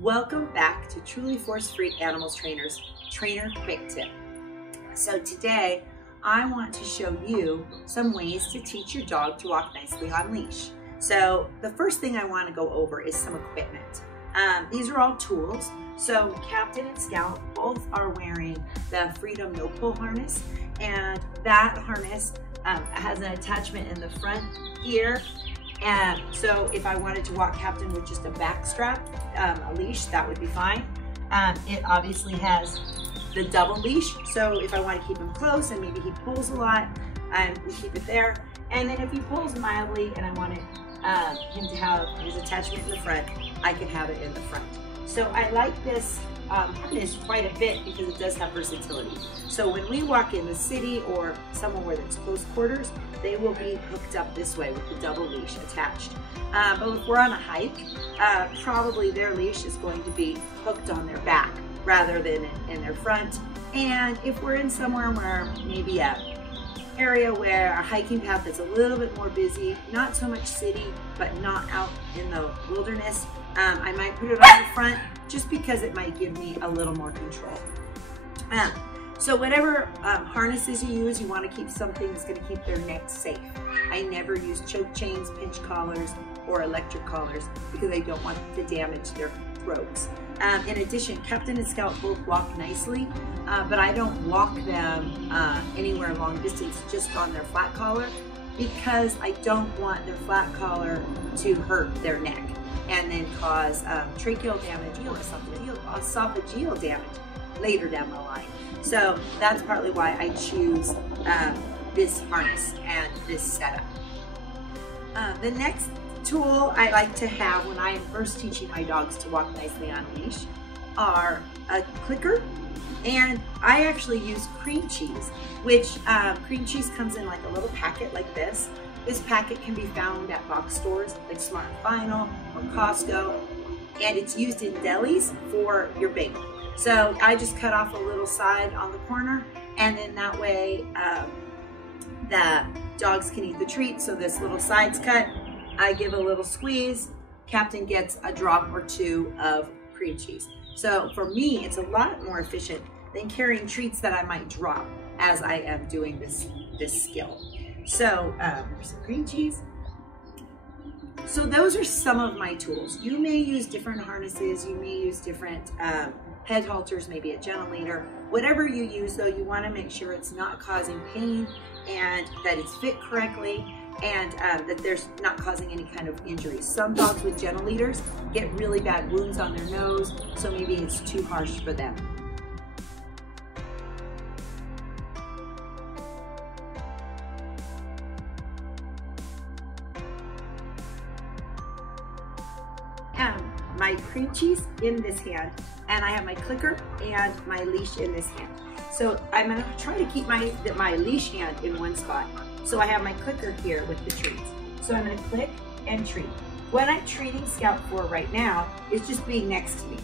Welcome back to Truly Force-Free Animals Trainers Trainer Quick Tip. So today I want to show you some ways to teach your dog to walk nicely on leash. So the first thing I want to go over is some equipment. These are all tools. So Captain and Scout both are wearing the Freedom No Pull harness, and that harness has an attachment in the front here. And so if I wanted to walk Captain with just a back strap, a leash, that would be fine. It obviously has the double leash, so if I want to keep him close and maybe he pulls a lot, we keep it there. And then if he pulls mildly and I wanted him to have his attachment in the front, I can have it in the front. So I like this harness quite a bit because it does have versatility. So when we walk in the city or somewhere where there's close quarters, they will be hooked up this way with the double leash attached. But if we're on a hike, probably their leash is going to be hooked on their back rather than in their front. And if we're in somewhere where maybe a area where a hiking path is a little bit more busy, not so much city, but not out in the wilderness, I might put it on the front just because it might give me a little more control. So whatever harnesses you use, you want to keep something that's going to keep their neck safe. I never use choke chains, pinch collars, or electric collars because I don't want to damage their throats. In addition, Captain and Scout both walk nicely, but I don't walk them anywhere long distance just on their flat collar because I don't want their flat collar to hurt their neck and then cause tracheal damage or something, esophageal damage later down the line. So that's partly why I choose this harness and this setup. The next tool I like to have when I am first teaching my dogs to walk nicely on leash are a clicker, and I actually use cream cheese, which cream cheese comes in like a little packet like this. This packet can be found at box stores like Smart & Final or Costco, and it's used in delis for your bagel. So I just cut off a little side on the corner, and then that way the dogs can eat the treat. So this little side's cut, I give a little squeeze, Captain gets a drop or two of cream cheese. So for me, it's a lot more efficient than carrying treats that I might drop as I am doing this skill. So there's some cream cheese. So those are some of my tools. You may use different harnesses, you may use different head halters, maybe a gentle leader. Whatever you use though, you want to make sure it's not causing pain and that it's fit correctly and that there's not causing any kind of injuries. Some dogs with gentle leaders get really bad wounds on their nose, so maybe it's too harsh for them. My cream cheese in this hand, and I have my clicker and my leash in this hand. So I'm going to try to keep my leash hand in one spot. So I have my clicker here with the treats. So I'm going to click and treat. What I'm treating Scout for right now is just being next to me.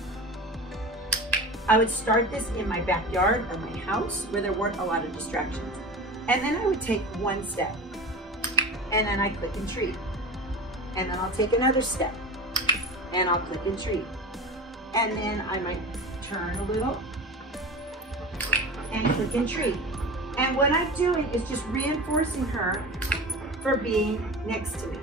I would start this in my backyard or my house where there weren't a lot of distractions. And then I would take one step, and then I click and treat. And then I'll take another step, and I'll click and treat. And then I might turn a little and click and treat. And what I'm doing is just reinforcing her for being next to me.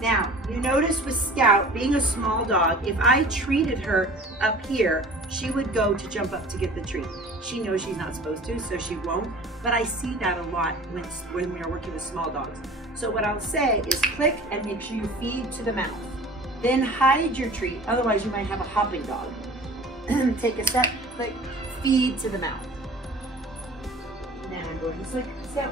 Now, you notice with Scout, being a small dog, if I treated her up here, she would go to jump up to get the treat. She knows she's not supposed to, so she won't, but I see that a lot when we are working with small dogs. So what I'll say is click and make sure you feed to the mouth. Then hide your treat, otherwise you might have a hopping dog. Take a step, click, feed to the mouth. Then I'm going to click, step.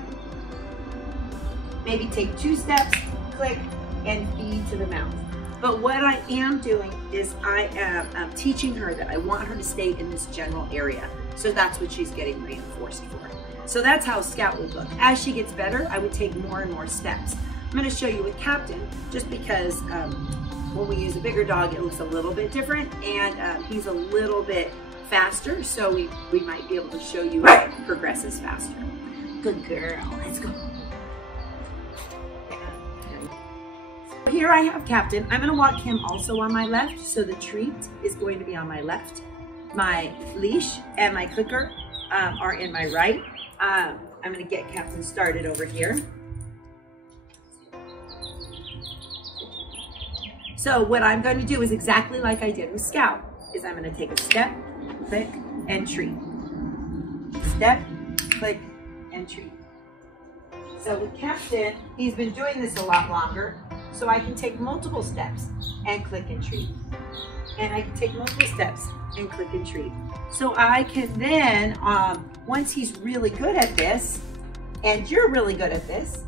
Maybe take 2 steps, click, and feed to the mouth. But what I am doing is I am teaching her that I want her to stay in this general area. So that's what she's getting reinforced for. So that's how Scout would look. As she gets better, I would take more and more steps. I'm going to show you with Captain, just because when we use a bigger dog, it looks a little bit different, and he's a little bit faster, so we might be able to show you how it progresses faster. Good girl, let's go. here I have Captain. I'm gonna walk him also on my left, so the treat is going to be on my left. My leash and my clicker are in my right. I'm gonna get Captain started over here. So what I'm going to do is exactly like I did with Scout, is I'm going to take a step, click, and treat. Step, click, and treat. So with Captain, he's been doing this a lot longer, so I can take multiple steps and click and treat. And I can take multiple steps and click and treat. So I can then, once he's really good at this, and you're really good at this,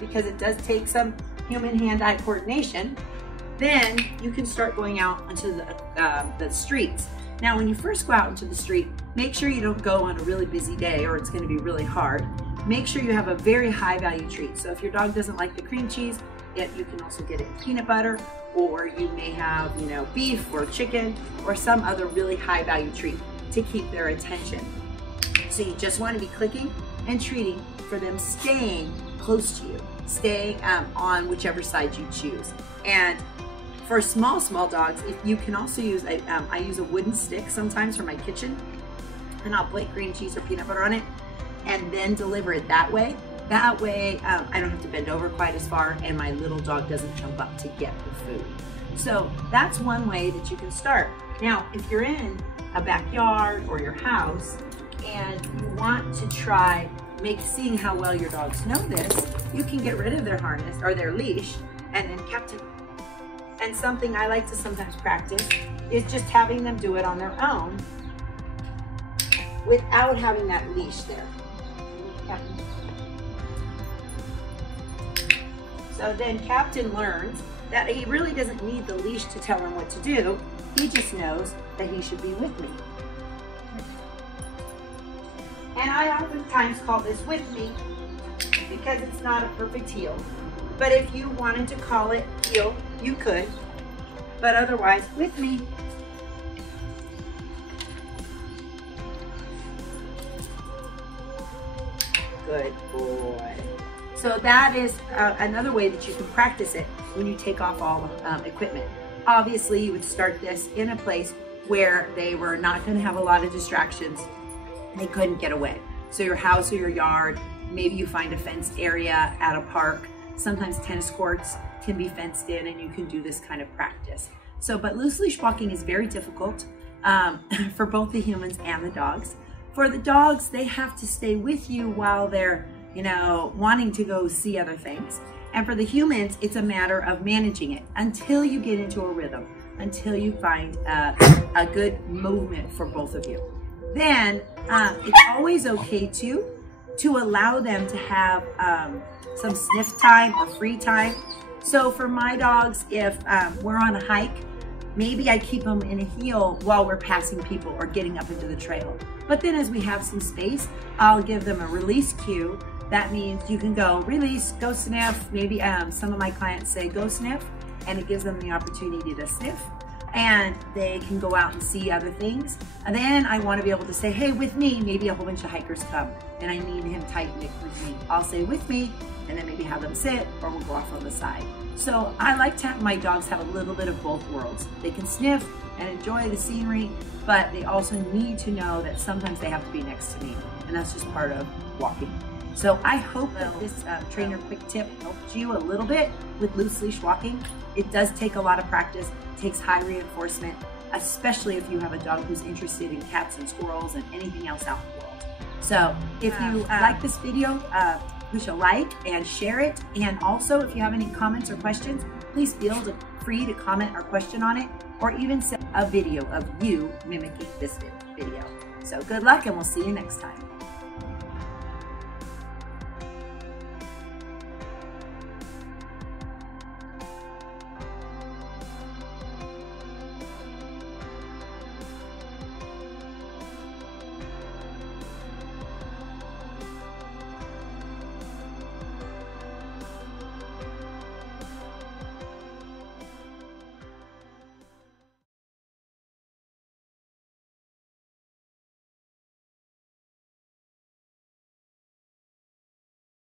because it does take some human hand-eye coordination, then you can start going out onto the streets. Now, when you first go out into the street, make sure you don't go on a really busy day or it's gonna be really hard. Make sure you have a very high value treat. So if your dog doesn't like the cream cheese, you can also get it in peanut butter, or you may have, beef or chicken or some other really high value treat to keep their attention. So you just wanna be clicking and treating for them staying close to you, staying on whichever side you choose. And for small dogs, if you can also use, I use a wooden stick sometimes for my kitchen, and I'll put cream cheese or peanut butter on it and then deliver it that way. That way, I don't have to bend over quite as far and my little dog doesn't jump up to get the food. So that's one way that you can start. Now, if you're in a backyard or your house and you want to try seeing how well your dogs know this, you can get rid of their harness or their leash and then Captain. And something I like to sometimes practice is just having them do it on their own without having that leash there. So then Captain learns that he really doesn't need the leash to tell him what to do. He just knows that he should be with me. And I oftentimes call this with me because it's not a perfect heel. But if you wanted to call it heel, you could, but otherwise with me. Good boy. So that is another way that you can practice it when you take off all the equipment. Obviously, you would start this in a place where they were not going to have a lot of distractions and they couldn't get away. So your house or your yard, maybe you find a fenced area at a park. Sometimes tennis courts can be fenced in and you can do this kind of practice. So, but loose leash walking is very difficult for both the humans and the dogs. For the dogs, they have to stay with you while they're, wanting to go see other things. And for the humans, it's a matter of managing it until you get into a rhythm, until you find a good movement for both of you. Then it's always okay to allow them to have some sniff time or free time. So for my dogs, if we're on a hike, maybe I keep them in a heel while we're passing people or getting up into the trail. But then as we have some space, I'll give them a release cue. That means you can go release, go sniff. Maybe some of my clients say go sniff, and it gives them the opportunity to sniff. And they can go out and see other things. And then I want to be able to say, hey, with me, maybe a whole bunch of hikers come and I need him tight knit with me. I'll say with me, and then maybe have them sit, or we'll go off on the side. So I like to have my dogs have a little bit of both worlds. They can sniff and enjoy the scenery, but they also need to know that sometimes they have to be next to me, and that's just part of walking. So I hope that this trainer quick tip helped you a little bit with loose leash walking. It does take a lot of practice, it takes high reinforcement, especially if you have a dog who's interested in cats and squirrels and anything else out in the world. So if you like this video, push a like and share it. And also, if you have any comments or questions, please feel free to comment or question on it, or even send a video of you mimicking this video. So good luck, and we'll see you next time.